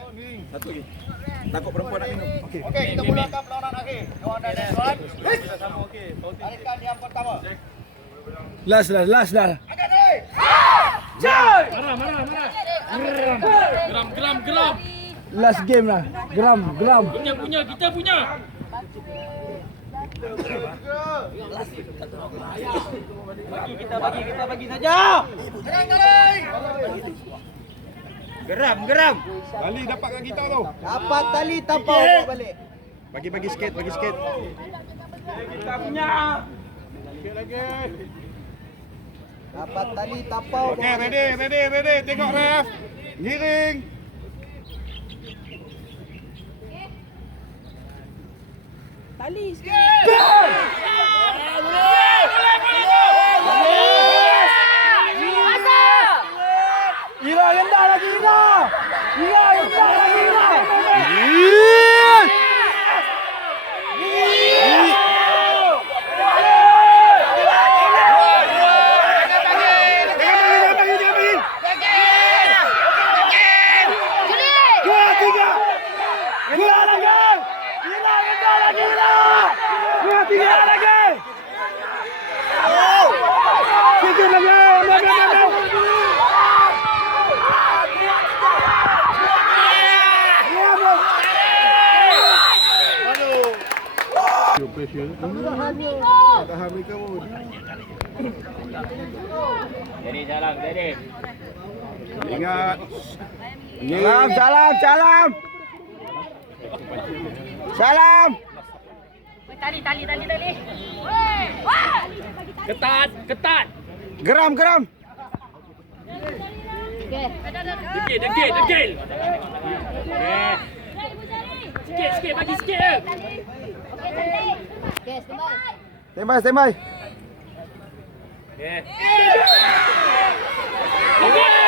Satu lagi. Takut perempuan nak minum. Okey, kita mulakan perlawanan akhir. Kawan dan kawan. Kita sama okey. Tarikan yang pertama. Last. Angkat tali. Jai! Geram. Last game lah. Geram. Punya, kita punya. Kita bagi saja. Angkat tali. Geram. Tali dapat kat kita tu. Dapat tali tanpa bawa balik. Bagi sikit. Kita punya. Sikit lagi. Dapat tali tanpa bawa Okey, balik. ready. Tengok ref. Giring. Ira rendah lagi Ira. Tahan mereka pun. Jadi jalan, jadi. Ingat. Salam. Tali. Ketat. Geram. Degil. Sikit, bagi sikit. Standby. Okey.